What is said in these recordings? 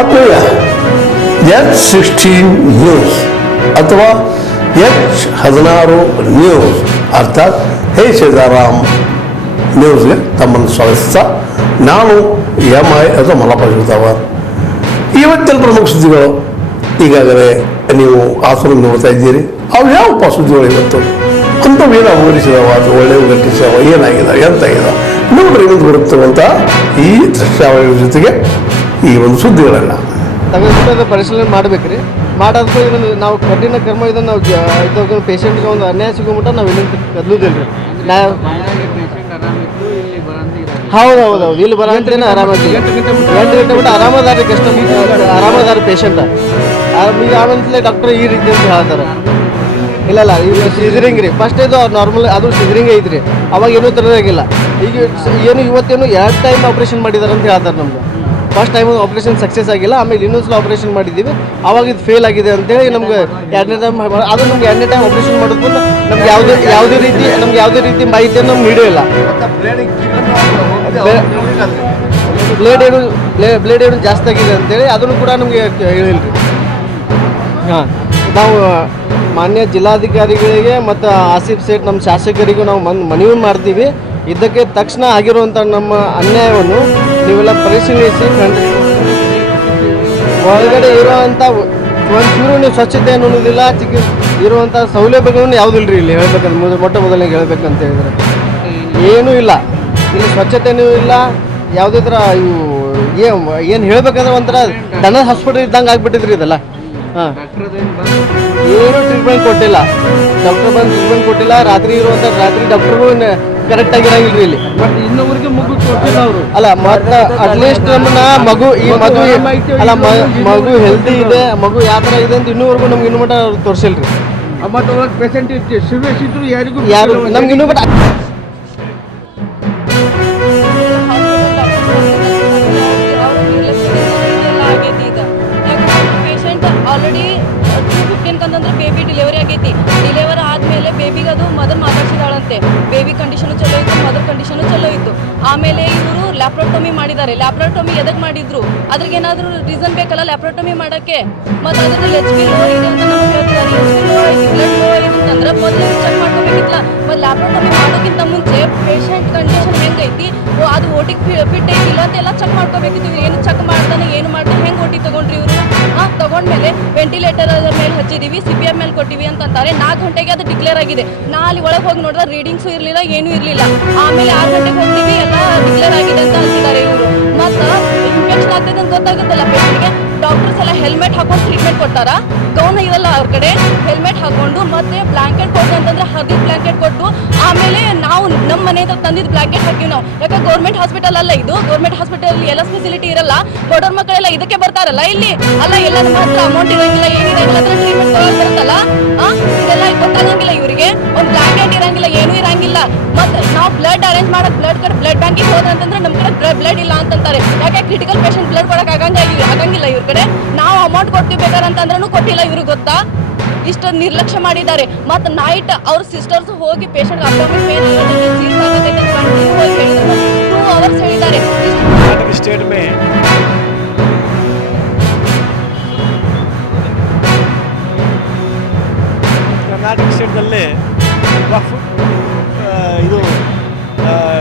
ಆತ್ಮೀಯ H sixteen news ಅಥವಾ H ಹದಿನಾರು ನ್ಯೂಸ್, ಅರ್ಥಾತ್ ಹೇ ಸೀತಾರಾಮ್ ನ್ಯೂಸ್ಗೆ ತಮ್ಮನ್ನು ಸ್ವಾಗತಿಸ್ತಾ ನಾನು ಎಂ ಐ ಅಥವಾ ಮಲ್ಲಪ್ಪ ಶಿವತಾವರ್ ಇವತ್ತಿನ ಪ್ರಮುಖ ಸುದ್ದಿಗಳು ಈಗಾಗಲೇ ನೀವು ಆಸನ ನೋಡ್ತಾ ಇದ್ದೀರಿ. ಅವು ಯಾವ ಸುದ್ದಿಗಳು ಇವತ್ತು? ಅಂಥವು ಏನು ಅಭಿವರಿಸಿದವ ಅಥವಾ ಒಳ್ಳೆಯ ಗಟ್ಟಿಸಿದವ ಏನಾಗಿದೆ? ಎಂತಾಗಿದೆ? ನೋಡ್ರಿ ಮುಂದೆ ಬರುತ್ತಿರುವಂಥ ಈ ದೃಶ್ಯಾವಳಿಗಳ ಜೊತೆಗೆ ಈ ಒಂದು ಸುದ್ದಿಗಳೆಲ್ಲ ತೆಗೆದುಕೊಂಡು ಪರಿಶೀಲನೆ ಮಾಡ್ಬೇಕ್ರಿ. ಮಾಡೋದಕ್ಕೂ ಇದನ್ನು ನಾವು ಕಠಿಣ ಕ್ರಮ ಇದನ್ನು ನಾವು ಇದು ಪೇಷಂಟ್ಗೆ ಒಂದು ಅನ್ಯಾಯ ಸಿಗೋಮಟ್ಟ ನಾವು ಇಲ್ಲಿಂದ ಕದಲುದಿಲ್ಲ ರೀ ನಾ ಹೌದು ಹೌದು ಹೌದು ಇಲ್ಲಿ ಬರೋಂತೇನೆ ಆರಾಮಾಗಿ ಎಂಟು ಗಂಟೆ ಬಿಟ್ಟು ಆರಾಮದಾರಿ ಕಷ್ಟ ಆರಾಮದಾರಿ ಪೇಷಂಟ್ ಈಗ ಆಮೇಲೆ ಡಾಕ್ಟರ್ ಈ ರೀತಿ ಅಂತ ಹೇಳ್ತಾರೆ. ಇಲ್ಲ ಇಲ್ಲ ಈಗ ಸಿಜರಿಂಗ್ ರೀ. ಫಸ್ಟ್ ಇದು ನಾರ್ಮಲ್ ಅದು ಸಿಜರಿಂಗ್ ಐತ್ರಿ. ಅವಾಗ ಏನೂ ತರೋದಾಗಿಲ್ಲ ಈಗ ಏನು ಇವತ್ತೇನು ಎರಡು ಟೈಮ್ ಆಪ್ರೇಷನ್ ಮಾಡಿದಾರೆ ಅಂತ ಹೇಳ್ತಾರೆ ನಮ್ಗೆ. ಫಸ್ಟ್ ಟೈಮ್ ಆಪ್ರೇಷನ್ ಸಕ್ಸಸ್ ಆಗಿಲ್ಲ, ಆಮೇಲೆ ಇನ್ನೊಂದು ಸಲ ಆಪ್ರೇಷನ್ ಮಾಡಿದ್ದೀವಿ. ಅವಾಗ ಇದು ಫೇಲ್ ಆಗಿದೆ ಅಂತೇಳಿ ನಮ್ಗೆ ಎರಡನೇ ಟೈಮ್ ಅದು ನಮ್ಗೆ ಎರಡನೇ ಟೈಮ್ ಆಪ್ರೇಷನ್ ಮಾಡೋದು ನಮ್ಗೆ ಯಾವುದೇ ಯಾವುದೇ ರೀತಿ ನಮ್ಗೆ ಯಾವುದೇ ರೀತಿ ಮಾಹಿತಿಯನ್ನು ನಮ್ಗೆ ನೀಡಿಲ್ಲ ಬ್ಲೇಡ್ ಏನು ಬ್ಲೇಡ್ ಏನು ಜಾಸ್ತಿ ಆಗಿದೆ ಅಂತೇಳಿ ಅದನ್ನು ಕೂಡ ನಮಗೆ ಹೇಳಿಲ್ಲ ಹಾಂ, ನಾವು ಮಾನ್ಯ ಜಿಲ್ಲಾಧಿಕಾರಿಗಳಿಗೆ ಮತ್ತು ಆಸಿಫ್ ಸೇಠ್ ನಮ್ಮ ಶಾಸಕರಿಗೂ ನಾವು ಮನ್ ಮನವಿ ಮಾಡ್ತೀವಿ. ಇದಕ್ಕೆ ತಕ್ಷಣ ಆಗಿರುವಂಥ ನಮ್ಮ ಅನ್ಯಾಯವನ್ನು ನೀವೆಲ್ಲ ಪರಿಶೀಲಿಸಿ ಒಳಗಡೆ ಇರುವಂಥ ಒಂಚೂರು ನೀವು ಸ್ವಚ್ಛತೆ ಅನ್ನೋದಿಲ್ಲ ಚಿಕಿತ್ಸೆ ಇರುವಂಥ ಸೌಲಭ್ಯಗಳನ್ನು ಯಾವುದಿಲ್ಲರಿ ಇಲ್ಲಿ ಹೇಳ್ಬೇಕಂದ್ರೆ ಮೊದ- ಮೊಟ್ಟ ಮೊದಲನೇ ಹೇಳ್ಬೇಕಂತ ಹೇಳಿದ್ರೆ. ಏನೂ ಇಲ್ಲ. ಇಲ್ಲಿ ಸ್ವಚ್ಛತೆನೂ ಇಲ್ಲ. ಯಾವುದೇ ಥರ ಇವು ಏನು ಏನು ಹೇಳ್ಬೇಕಂದ್ರೆ ಒಂಥರ ದನದ ಹಾಸ್ಪಿಟಲ್ ಇದ್ದಂಗೆ ಆಗ್ಬಿಟ್ಟಿದ್ರಿ ಇದೆಲ್ಲ. ಹಾಂ. ಏನು ಟ್ರೀಟ್ಮೆಂಟ್ ಕೊಟ್ಟಿಲ್ಲ. ಡಾಕ್ಟರ್ ಬಂದು ಟ್ರೀಟ್ಮೆಂಟ್ ಕೊಟ್ಟಿಲ್ಲ. ರಾತ್ರಿ ಇರುವಂಥ ರಾತ್ರಿ ಡಾಕ್ಟರ್ಗಳು ಕರೆಕ್ಟ್ ಆಗಿರಂಗಿಲ್ಲ ಇಲ್ಲಿ. ಬಟ್ ಇನ್ನೊಬ್ರಿಗೆ ಮಗು ಕೊಟ್ಟಿಲ್ಲ ಅವರು. ಅಲ್ಲ ಮತ್ತೆ ಅಟ್ಲೀಸ್ಟ್ ನಮ್ಮನ್ನ ಮಗು ಈ ಮಗು ಅಲ್ಲ ಮಗು ಹೆಲ್ದಿ ಇದೆ ಮಗು ಯಾವ ಥರ ಇದೆ ಅಂತ ಇನ್ನೂವರೆಗೂ ನಮ್ಗೆ ಇನ್ನು ಮಟ್ಟ ತೋರಿಸಿಲ್ರಿ. ಮತ್ತು ಅವ್ರ ಪೇಷಂಟ್ ಇತ್ತು ಸಿವಿಯಸ್ ಇದ್ರು ಯಾರಿಗೂ ಯಾರು? ನಮ್ಗೆ ಇನ್ನೂ ಮಟ್ಟ ಆಗೈತಿ ಈಗ ಪೇಷಂಟ್ ಆಲ್ರೆಡಿ ಬೇಬಿ ಡಿಲಿವರಿ ಆಗೈತಿ. ಡಿಲಿವರ್ ಬೇಬಿಗೆ ಅದು ಮದರ್ ಮಾತಾಡ್ಸಿದಾಳಂತೆ ಬೇಬಿ ಕಂಡೀಷನು ಚಲೋ ಇತ್ತು ಮದರ್ ಕಂಡೀಷನು ಚಲೋ ಇತ್ತು. ಆಮೇಲೆ ಇವರು ಲ್ಯಾಪ್ರೋಟೊಮಿ ಮಾಡಿದ್ದಾರೆ. ಲ್ಯಾಪ್ರೋಟೊಮಿ ಎದಕ್ಕೆ ಮಾಡಿದ್ರು? ಅದ್ರಿಗೆ ಏನಾದರೂ ರೀಸನ್ ಬೇಕಲ್ಲ ಲ್ಯಾಪ್ರೋಟೊಮಿ ಮಾಡೋಕ್ಕೆ? ಮತ್ತು ಅದ್ರಲ್ಲಿ ಎಚ್ ಬಿ ಲೋ ಇದೆ ಅಂತ ನಮಗೆ ಹೇಳ್ತಿದ್ದಾರೆ ಎಚ್ ಲೋ ಬ್ಲಡ್ ಲೋ ಅಂತಂದ್ರೆ ಮೊದಲು ಚೆಕ್ ಮಾಡ್ಕೋಬೇಕಿತ್ತಲ್ಲ. ಮತ್ತು ಲ್ಯಾಪ್ರೋಟೊಮಿ ಮಾಡೋಕ್ಕಿಂತ ಮುಂಚೆ ಪೇಷಂಟ್ ಕಂಡೀಷನ್ ಹೆಂಗೈತಿ? ಅದು ಓಟಿಗೆ ಫಿಟ್ ಐತಿ ಇಲ್ಲ ಅಂತ ಎಲ್ಲ ಚೆಕ್ ಮಾಡ್ಕೋಬೇಕಿತ್ತು. ಏನು ಚೆಕ್ ಅದರ ವೆಂಟಿಲೇಟರ್ ಮೇಲೆ ಹಚ್ಚಿದೀವಿ ಸಿ ಪಿ ಎಂ ಮೇಲೆ ಕೊಟ್ಟಿವಿ ಅಂತಂತಾರೆ. ನಾಲ್ಕು ಗಂಟೆಗೆ ಅದು ಡಿಕ್ಲೇರ್ ಆಗಿದೆ. ನಾ ಅಲ್ಲಿ ಒಳಗೆ ಹೋಗಿ ನೋಡಿದ್ರೆ ರೀಡಿಂಗ್ಸು ಇರಲಿಲ್ಲ, ಏನೂ ಇರಲಿಲ್ಲ. ಆಮೇಲೆ ಆರು ಗಂಟೆಗೆ ಹೋಗ್ತೀವಿ, ಎಲ್ಲ ಡಿಕ್ಲೇರ್ ಆಗಿದೆ ಅಂತ ಅಂತಿದ್ದಾರೆ ಇವರು. ಮತ್ತು ಇನ್ಫೆಕ್ಷನ್ ಆಗ್ತದೆ ಅಂತ ಗೊತ್ತಾಗುತ್ತಲ್ಲ ಪೇಷಂಟ್ಗೆ ಡಾಕ್ಟರ್ಸ್ ಎಲ್ಲ ಹೆಲ್ಮೆಟ್ ಹಾಕೊಂಡು ಟ್ರೀಟ್ಮೆಂಟ್ ಕೊಡ್ತಾರ? ಗೌನ ಇರಲ್ಲ ಅವ್ರ ಕಡೆ. ಹೆಲ್ಮೆಟ್ ಹಾಕೊಂಡು ಮತ್ತೆ ಬ್ಲಾಂಕೆಟ್ ಕೊಟ್ಟು ಅಂತಂದ್ರೆ ಹರಿದ ಬ್ಲಾಂಕೆಟ್ ಕೊಟ್ಟು ಆಮೇಲೆ ನಾವು ನಮ್ಮ ಮನೆ ಹತ್ರ ತಂದಿದ್ದು ಬ್ಲಾಂಕೆಟ್ ಹಾಕಿವಿ ನಾವು. ಯಾಕೆ ಗೌರ್ಮೆಂಟ್ ಹಾಸ್ಪಿಟಲ್ ಅಲ್ಲ ಇದು. ಗೌರ್ಮೆಂಟ್ ಹಾಸ್ಪಿಟಲ್ ಎಲ್ಲ ಫೆಸಿಲಿಟಿ ಇರಲ್ಲ. ಬಡವ್ರ ಮಕ್ಕಳೆಲ್ಲ ಇದಕ್ಕೆ ಬರ್ತಾರಲ್ಲ ಇಲ್ಲಿ? ಅಲ್ಲ, ಎಲ್ಲ ನಮ್ಮ ಹತ್ರ ಅಮೌಂಟ್ ಇರಂಗಿಲ್ಲ, ಏನಿದೆ ಅದ್ರ ಟ್ರೀಟ್ಮೆಂಟ್ ಬರುತ್ತಲ್ಲ? ಇದೆಲ್ಲ ಗೊತ್ತಾಗಂಗಿಲ್ಲ ಇವರಿಗೆ. ಒಂದು ಬ್ಲಾಂಕೆಟ್ ಇರಂಗಿಲ್ಲ, ಏನೂ ಇರಂಗಿಲ್ಲ. ಮತ್ತೆ ನಾವು ಬ್ಲಡ್ ಅರೇಂಜ್ ಮಾಡೋದು ಬ್ಲಡ್ ಕಡೆ ಬ್ಲಡ್ ಬ್ಯಾಂಕಿಗೆ ಹೋದಂತಂದ್ರೆ ನಮ್ಮ ಕಡೆ ಬ್ಲಡ್ ಇಲ್ಲ ಅಂತಂತಾರೆ. ಯಾಕೆ ಕ್ರಿಟಿಕಲ್ ಪೇಷಂಟ್ ಬ್ಲಡ್ ಕೊಡಕ್ ಆಗಂಗಿಲ್ಲ ಆಗಂಗಿಲ್ಲ ಇವ್ರ ಕಡೆ? ನಾವು ಅಮೌಂಟ್ ಕೊಡ್ತೀವಿ ಬೇಕಾದಂತಂದ್ರೂ ಕೊಟ್ಟಿಲ್ಲ, ಇವ್ರಿಗೆ ಗೊತ್ತಾ? ಇಷ್ಟು ನಿರ್ಲಕ್ಷ್ಯ ಮಾಡಿದ್ದಾರೆ. ಮತ್ತು ನೈಟ್ ಅವ್ರ ಸಿಸ್ಟರ್ಸ್ ಹೋಗಿ ಪೇಷಂಟ್ ಅಬ್ಡಮಿನ್ ಟೂ ಅವರ್ಸ್ ಹೇಳಿದ್ದಾರೆ. ಸ್ಟೇಟ್ ಮೇ ಕರ್ನಾಟಕ ಸ್ಟೇಟ್ನಲ್ಲಿ ಇದು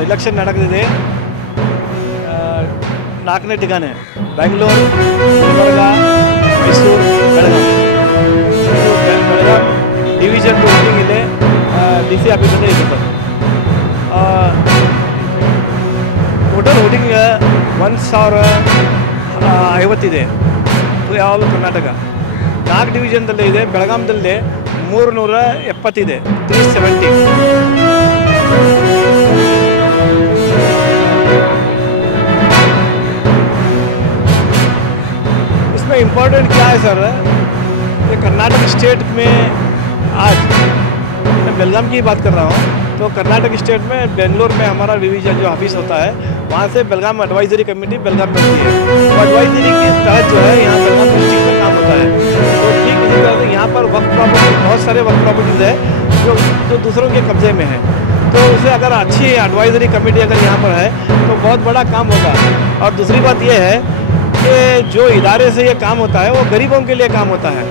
ಇಲೆಕ್ಷನ್ ನಡೆದಿದೆ. ನಾಲ್ಕನೇ ಠಿಕಾನೆ ಬೆಂಗಳೂರು, ಗುಲ್ಬರ್ಗ, ಮೈಸೂರು ಬೆಳಗಾಂ ಬೆಳಗಾವಿ ಬೆ- ಬೆಳಗಾಂ ಡಿವಿಷನ್ ಡಿ ಸಿ ಆಫೀಸಲ್ಲೇ ಇದೆ ಸರ್ ಟೋಟಲ್ ವೋಟಿಂಗ್ ಒಂದು ಸಾವಿರ ಐವತ್ತಿದೆ. ಯಾವಾಗಲೂ ಕರ್ನಾಟಕ? ನಾಲ್ಕು ಡಿವಿಷನ್ದಲ್ಲೇ ಇದೆ ಬೆಳಗಾಮದಲ್ಲಿ ಮೂರು ನೂರ ಎಪ್ಪತ್ತಿದೆ. ತ್ರೀ ಸೆವೆಂಟಿ इसमें इम्पोर्टेंट क्या है सर ये कर्नाटक स्टेट में आज मैं बेलगाम की बात कर रहा हूँ। तो कर्नाटक स्टेट में बेंगलोर में हमारा डिवीज़न जो ऑफ़िस होता है, वहाँ से बेलगाम एडवाइजरी कमेटी बेलगाम में होती है। तो एडवाइजरी के तहत जो है यहाँ बेलगाम डिस्ट्रिक्ट में काम होता है। तो ठीक इसी तरह से यहाँ पर वर्क प्रॉपर्टी बहुत सारे वर्क प्रॉपर्टीज़ है, जो जो दूसरों के कब्जे में है। तो उसे अगर अच्छी एडवाइजरी कमेटी अगर यहाँ पर है तो बहुत बड़ा काम होगा। और दूसरी बात यह है कि जो इदारे से ये काम होता है वो गरीबों के लिए काम होता है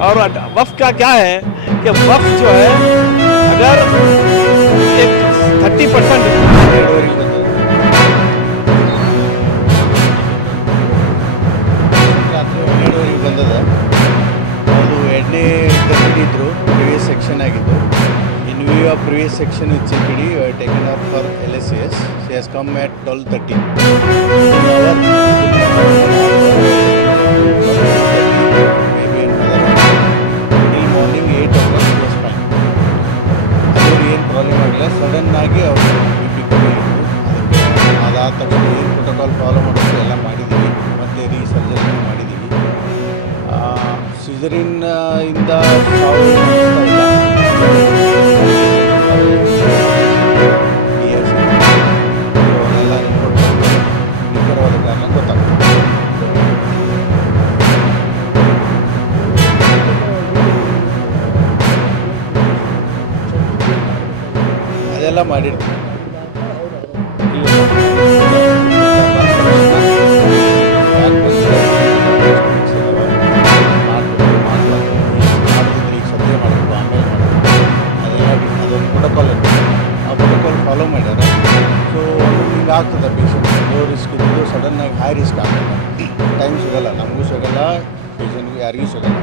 और वफ का क्या है कि वफ जो है अगर एक थर्टी परसेंट ರಾತ್ರಿ ಹನ್ನೆರಡುವರೆಗೆ ಬಂದದ ಅದು ಎರಡನೇ ಕಮಿಟಿ ಇದ್ರು ಪ್ರಿವಿಯಸ್ ಸೆಕ್ಷನ್ ಆಗಿತ್ತು in view of previous section with C P D taken up for L S C S C S come at twelve thirty till morning eight o'clock was fine ಅದು ಏನು problem ಆಗಿಲ್ಲ sudden ಆಗಿ ಅವರು B P ಕಮ್ಮಿ ಆಯಿತು ಅದಕ್ಕೆ ಅದಾದ ತಕ್ಷಣ ಏನು ಪ್ರೋಟೋಕಾಲ್ ಫಾಲೋ ಮಾಡೋದು ಎಲ್ಲ ಮಾಡಿದ್ದೀವಿ ಮತ್ತು ರೀಸರ್ಜರಿ ಮಾಡಿದ್ದೀವಿ ಸಿಜರಿನ್ ಇಂದ ಅದೆಲ್ಲ ಡಿ- ಅದೊಂದು ಪ್ರೋಟೋಕಾಲ್ ಇರುತ್ತೆ ಆ ಪ್ರೋಟೋಕಾಲ್ ಫಾಲೋ ಮಾಡ್ಯಾರ ಸೊ ಹಿಂಗೆ ಆಗ್ತದೆ ಪೇಷಂಟ್ ಲೋ ರಿಸ್ಕ್ ಇದ್ದು ಸಡನ್ನಾಗಿ ಹೈ ರಿಸ್ಕ್ ಆಗ್ತದೆ ಟೈಮ್ ಸಿಗಲ್ಲ ನಮಗೂ ಸಿಗಲ್ಲ ಪೇಷಂಟ್ಗೂ ಯಾರಿಗೂ ಸಿಗಲ್ಲ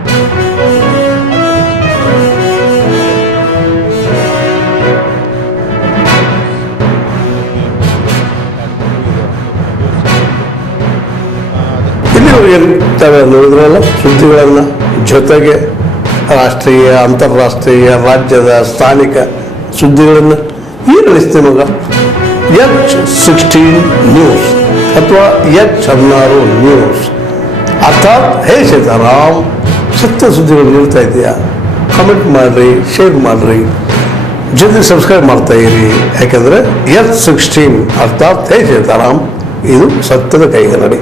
ಇಲ್ಲಿವರೆಗೆ ತಾವು ನೋಡಿದ್ರಲ್ಲ ಸುದ್ದಿಗಳನ್ನು ಜೊತೆಗೆ ರಾಷ್ಟ್ರೀಯ, ಅಂತಾರಾಷ್ಟ್ರೀಯ, ರಾಜ್ಯದ ಸ್ಥಾನಿಕ ಸುದ್ದಿಗಳನ್ನು? ಈ ನಡೆಸ್ತೀನಿ ಮಗ? ಎಚ್ ಸಿಕ್ಸ್ಟೀನ್ ನ್ಯೂಸ್ ಅಥವಾ ಎಚ್ ಹದಿನಾರು ನ್ಯೂಸ್ ಅರ್ಥಾತ್, ಹೇ ಸೀತಾರಾಮ್, ಸತ್ಯ ಸುದ್ದಿಗಳು ನೀಡ್ತಾ ಇದೆಯಾ ಕಮೆಂಟ್ ಮಾಡಿರಿ ಶೇರ್ ಮಾಡಿರಿ. ಜೊತೆ ಸಬ್ಸ್ಕ್ರೈಬ್ ಮಾಡ್ತಾ ಇರಿ. ಯಾಕೆಂದರೆ ಎಚ್ ಸಿಕ್ಸ್ಟೀನ್ ಅರ್ಥಾತ್, ಹೇ ಸೀತಾರಾಮ್, ಇದು ಸತ್ಯದ ಕೈಗನ್ನಡಿ